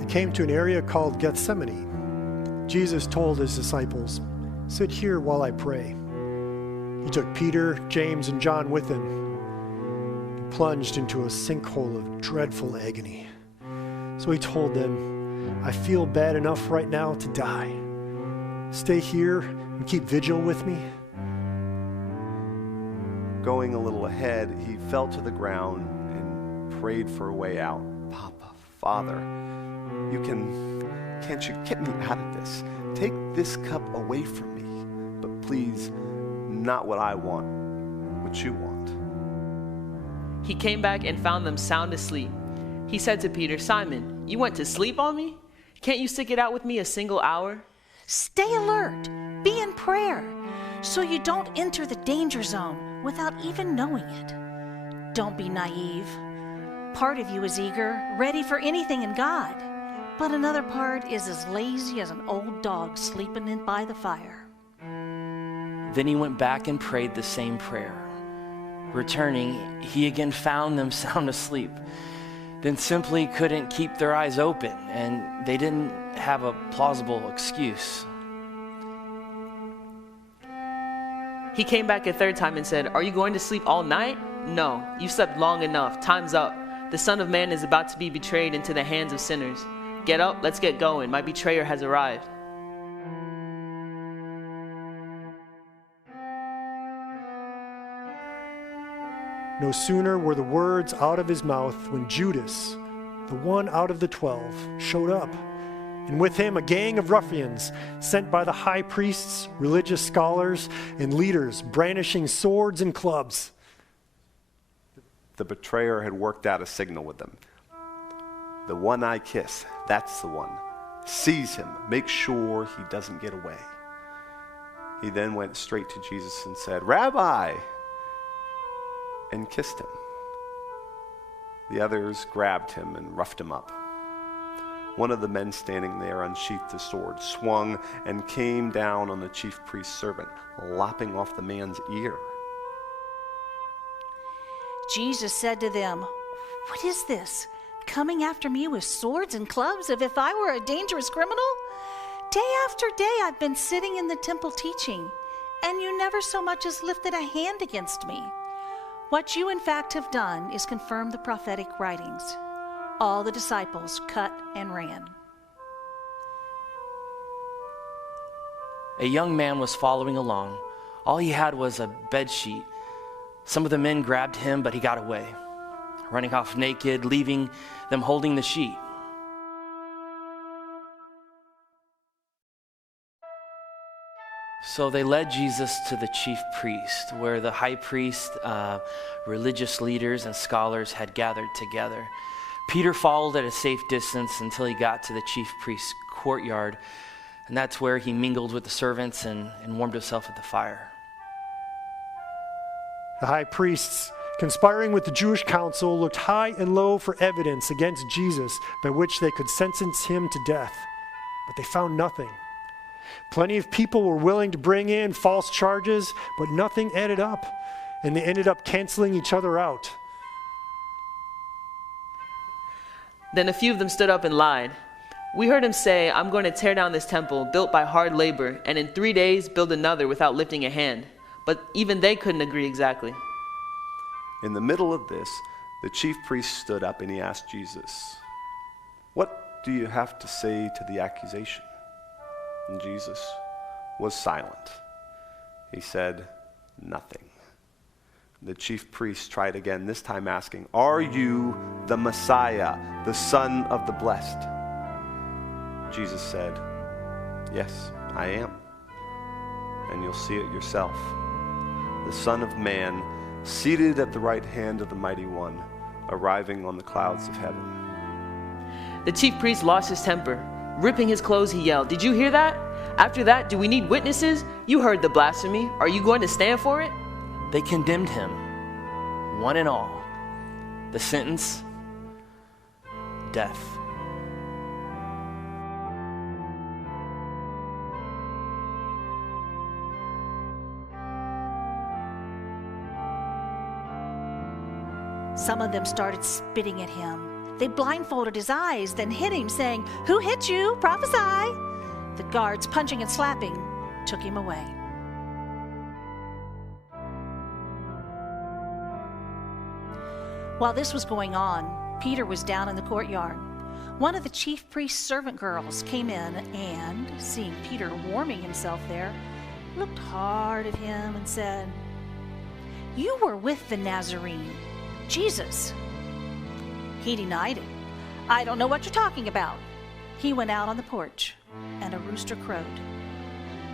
They came to an area called Gethsemane. Jesus told his disciples, "Sit here while I pray." He took Peter, James, and John with him. He plunged into a sinkhole of dreadful agony. So he told them, "I feel bad enough right now to die. Stay here and keep vigil with me." Going a little ahead, he fell to the ground and prayed for a way out. "Papa, Father, can't you get me out of this? Take this cup away from me, but please, not what I want, what you want." He came back and found them sound asleep. He said to Peter, "Simon, you went to sleep on me? Can't you stick it out with me a single hour?" Stay alert, be in prayer, so you don't enter the danger zone without even knowing it. Don't be naive. Part of you is eager, ready for anything in God, but another part is as lazy as an old dog sleeping in by the fire. Then he went back and prayed the same prayer. Returning, he again found them sound asleep, then simply couldn't keep their eyes open, and they didn't have a plausible excuse. He came back a third time and said, "Are you going to sleep all night? No, you slept long enough. Time's up. The Son of Man is about to be betrayed into the hands of sinners. Get up, let's get going. My betrayer has arrived." No sooner were the words out of his mouth when Judas, the one out of the 12, showed up, and with him a gang of ruffians sent by the high priests, religious scholars, and leaders brandishing swords and clubs. The betrayer had worked out a signal with them. "The one I kiss, that's the one. Seize him. Make sure he doesn't get away." He then went straight to Jesus and said, "Rabbi," and kissed him. The others grabbed him and roughed him up. One of the men standing there unsheathed his sword, swung, and came down on the chief priest's servant, lopping off the man's ear. Jesus said to them, "What is this? Coming after me with swords and clubs as if I were a dangerous criminal? Day after day I've been sitting in the temple teaching, and you never so much as lifted a hand against me. What you in fact have done is confirm the prophetic writings." All the disciples cut and ran. A young man was following along. All he had was a bed sheet. Some of the men grabbed him, but he got away, running off naked, leaving them holding the sheet. So they led Jesus to the chief priest, where the high priest, religious leaders, and scholars had gathered together. Peter followed at a safe distance until he got to the chief priest's courtyard, and that's where he mingled with the servants and warmed himself at the fire. The high priests, conspiring with the Jewish council, looked high and low for evidence against Jesus by which they could sentence him to death, but they found nothing. Plenty of people were willing to bring in false charges, but nothing added up, and they ended up canceling each other out. Then a few of them stood up and lied. "We heard him say, 'I'm going to tear down this temple built by hard labor, and in 3 days build another without lifting a hand.' But even they couldn't agree exactly." In the middle of this, the chief priest stood up and he asked Jesus, "What do you have to say to the accusation?" And Jesus was silent. He said nothing. The chief priest tried again, this time asking, "Are you the Messiah, the Son of the Blessed?" Jesus said, "Yes, I am. And you'll see it yourself. The Son of Man, seated at the right hand of the Mighty One, arriving on the clouds of heaven." The chief priest lost his temper. Ripping his clothes, he yelled, "Did you hear that? After that, do we need witnesses? You heard the blasphemy. Are you going to stand for it?" They condemned him, one and all. The sentence, death. Some of them started spitting at him, They blindfolded his eyes, then hit him, saying, "Who hit you? Prophesy." The guards, punching and slapping, took him away. While this was going on, Peter was down in the courtyard. One of the chief priest's servant girls came in and, seeing Peter warming himself there, looked hard at him and said, "You were with the Nazarene, Jesus." He denied it. "I don't know what you're talking about." He went out on the porch, and a rooster crowed.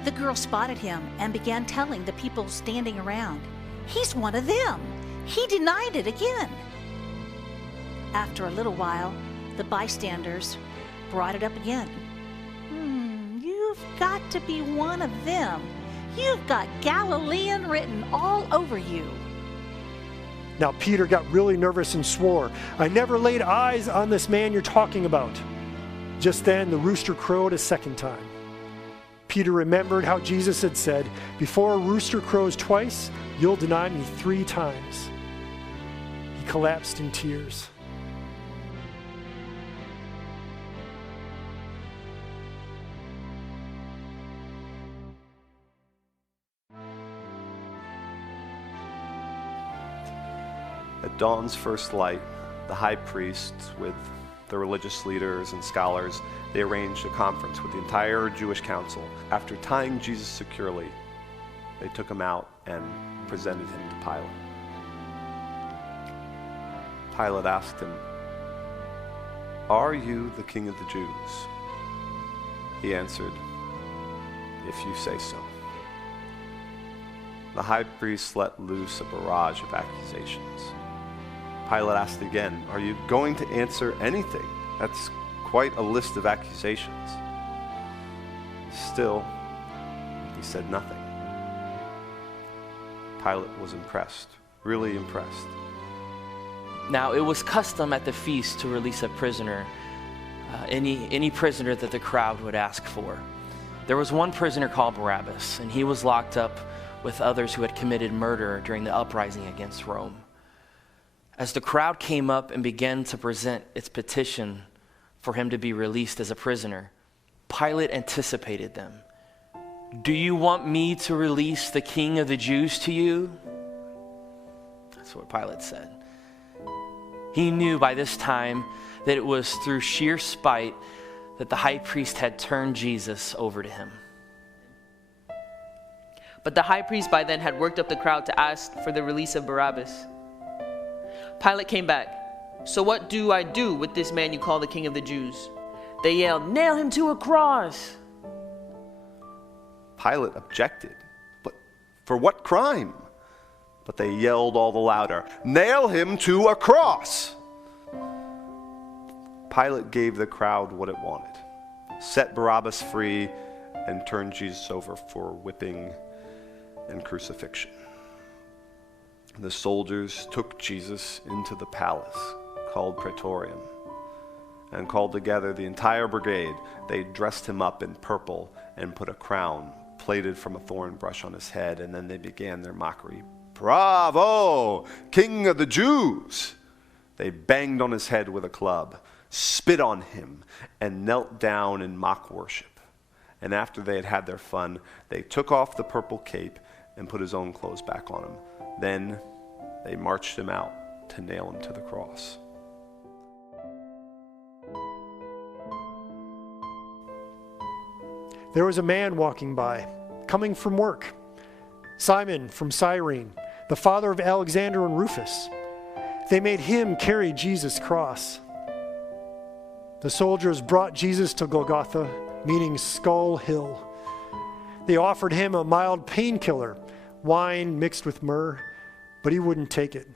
The girl spotted him and began telling the people standing around, "He's one of them." He denied it again. After a little while, the bystanders brought it up again. "You've got to be one of them. You've got Galilean written all over you." Now Peter got really nervous and swore, "I never laid eyes on this man you're talking about." Just then the rooster crowed a second time. Peter remembered how Jesus had said, "Before a rooster crows twice, you'll deny me 3 times." He collapsed in tears. At dawn's first light, the high priest, with the religious leaders and scholars, they arranged a conference with the entire Jewish council. After tying Jesus securely, they took him out and presented him to Pilate. Pilate asked him, "Are you the king of the Jews?" He answered, "If you say so." The high priest let loose a barrage of accusations. Pilate asked again, "Are you going to answer anything?" That's quite a list of accusations. Still, he said nothing. Pilate was impressed, really impressed. Now, it was custom at the feast to release a prisoner, any prisoner that the crowd would ask for. There was one prisoner called Barabbas, and he was locked up with others who had committed murder during the uprising against Rome. As the crowd came up and began to present its petition for him to be released as a prisoner, Pilate anticipated them. "Do you want me to release the king of the Jews to you?" That's what Pilate said. He knew by this time that it was through sheer spite that the high priest had turned Jesus over to him. But the high priest by then had worked up the crowd to ask for the release of Barabbas. Pilate came back. "So what do I do with this man you call the king of the Jews?" They yelled, "Nail him to a cross!" Pilate objected, "But for what crime?" But they yelled all the louder, "Nail him to a cross!" Pilate gave the crowd what it wanted, set Barabbas free, and turned Jesus over for whipping and crucifixion. The soldiers took Jesus into the palace, called Praetorium, and called together the entire brigade. They dressed him up in purple and put a crown plaited from a thorn bush on his head, and then they began their mockery. "Bravo, King of the Jews!" They banged on his head with a club, spit on him, and knelt down in mock worship. And after they had had their fun, they took off the purple cape and put his own clothes back on him. Then they marched him out to nail him to the cross. There was a man walking by, coming from work. Simon from Cyrene, the father of Alexander and Rufus. They made him carry Jesus' cross. The soldiers brought Jesus to Golgotha, meaning Skull Hill. They offered him a mild painkiller, wine mixed with myrrh, but he wouldn't take it.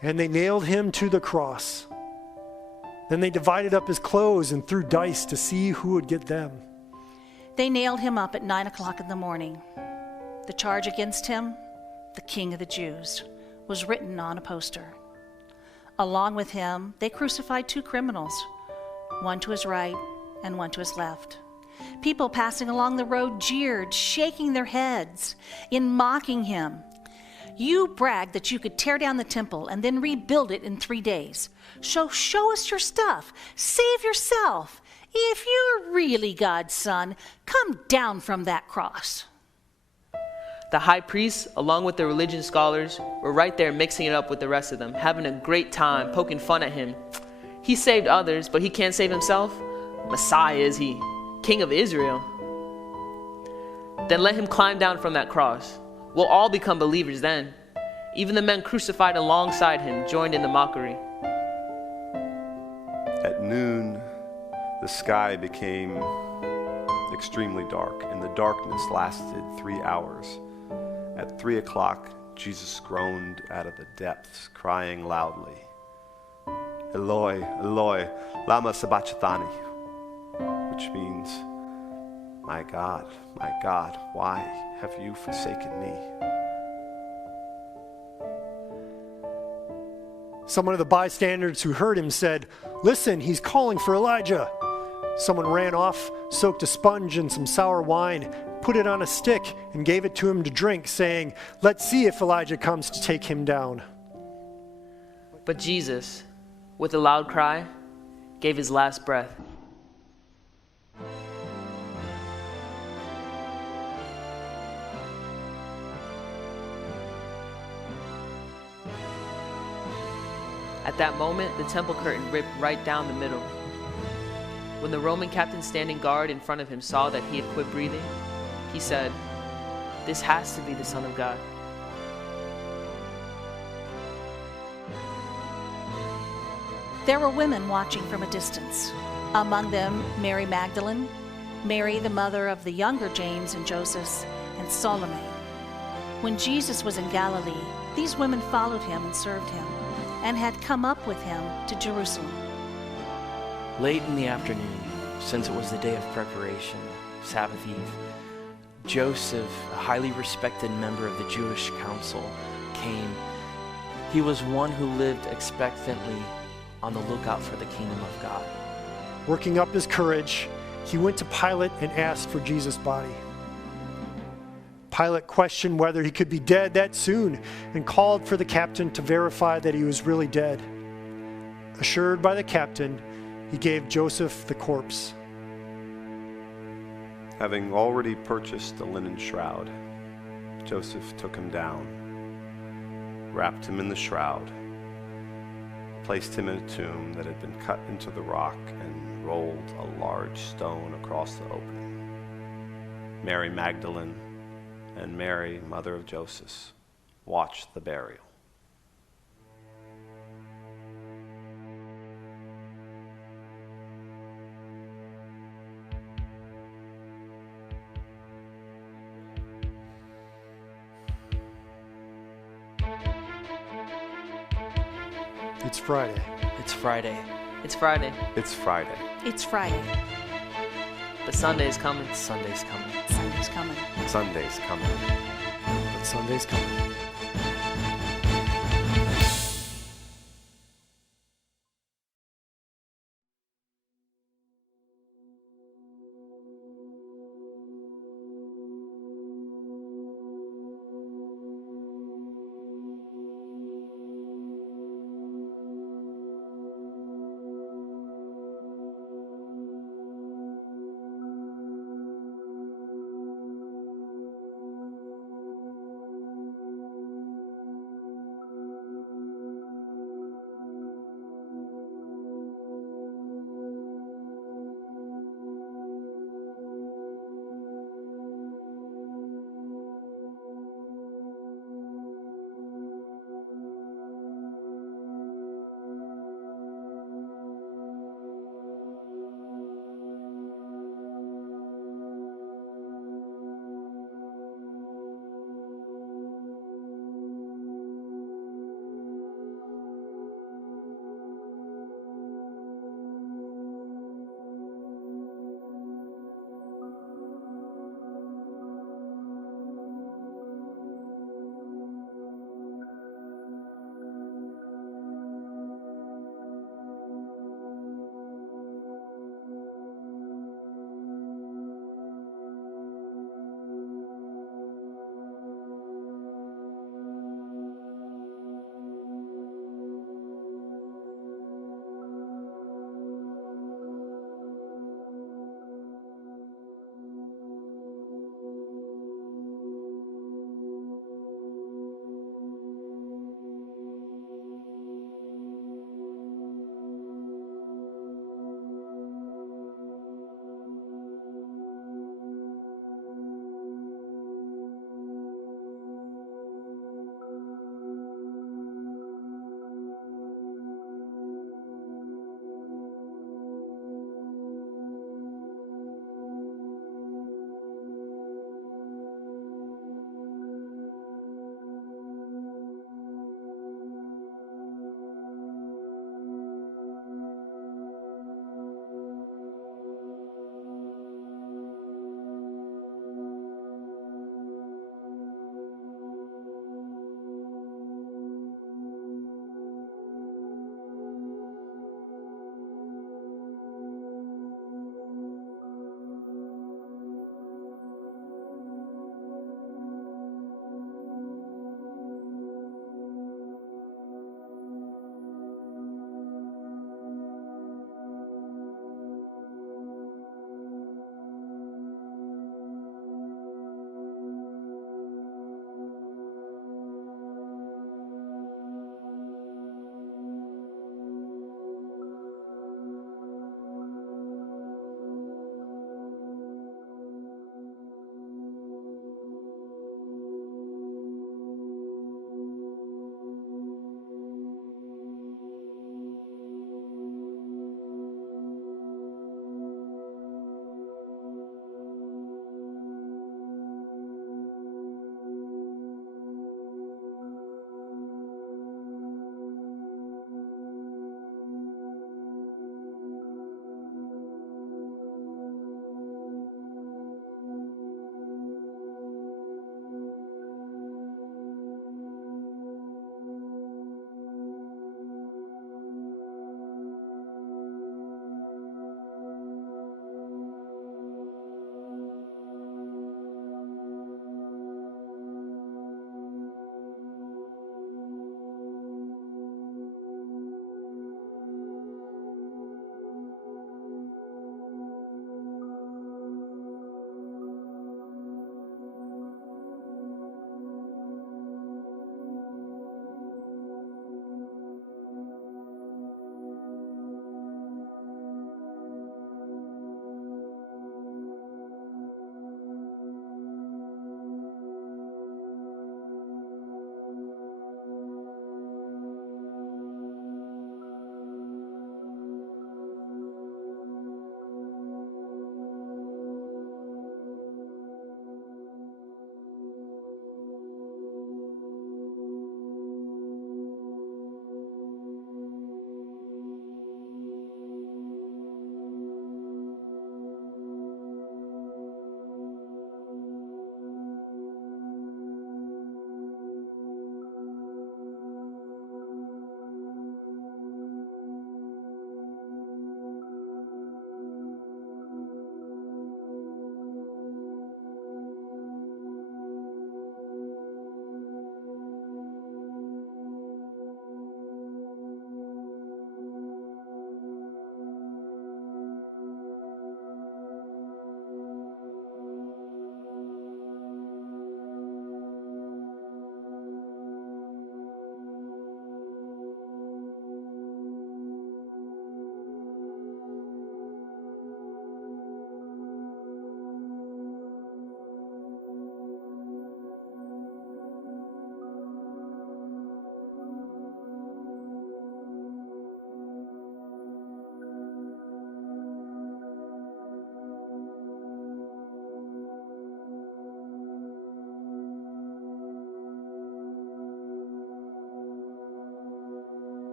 And they nailed him to the cross. Then they divided up his clothes and threw dice to see who would get them. They nailed him up at 9 o'clock in the morning. The charge against him, the King of the Jews, was written on a poster. Along with him, they crucified 2 criminals, one to his right and one to his left. People passing along the road jeered, shaking their heads in mocking him. You bragged that you could tear down the temple and then rebuild it in 3 days. So show us your stuff. Save yourself. If you're really God's son, come down from that cross. The high priest, along with the religious scholars, were right there mixing it up with the rest of them, having a great time, poking fun at him. He saved others, but he can't save himself? Messiah is he, King of Israel. Then let him climb down from that cross. We'll all become believers then. Even the men crucified alongside him joined in the mockery. At noon, the sky became extremely dark, and the darkness lasted 3 hours. At 3 o'clock, Jesus groaned out of the depths, crying loudly, Eloi, Eloi, lama sabachthani, which means, my God, why have you forsaken me? Some of the bystanders who heard him said, "Listen, he's calling for Elijah." Someone ran off, soaked a sponge in some sour wine, put it on a stick, and gave it to him to drink, saying, "Let's see if Elijah comes to take him down." But Jesus, with a loud cry, gave his last breath. At that moment, the temple curtain ripped right down the middle. When the Roman captain standing guard in front of him saw that he had quit breathing, he said, "This has to be the Son of God." There were women watching from a distance. Among them, Mary Magdalene, Mary the mother of the younger James and Joseph, and Salome. When Jesus was in Galilee, these women followed him and served him, and had come up with him to Jerusalem. Late in the afternoon, since it was the day of preparation, Sabbath Eve, Joseph, a highly respected member of the Jewish council, came. He was one who lived expectantly on the lookout for the kingdom of God. Working up his courage, he went to Pilate and asked for Jesus' body. Pilate questioned whether he could be dead that soon and called for the captain to verify that he was really dead. Assured by the captain, he gave Joseph the corpse. Having already purchased a linen shroud, Joseph took him down, wrapped him in the shroud, placed him in a tomb that had been cut into the rock, and rolled a large stone across the opening. Mary Magdalene and Mary, mother of Joseph, watched the burial. It's Friday. It's Friday. It's Friday, It's Friday. It's Friday. but Sunday is coming. Sunday's coming. Sunday's coming. Sunday's coming. But Sunday's coming.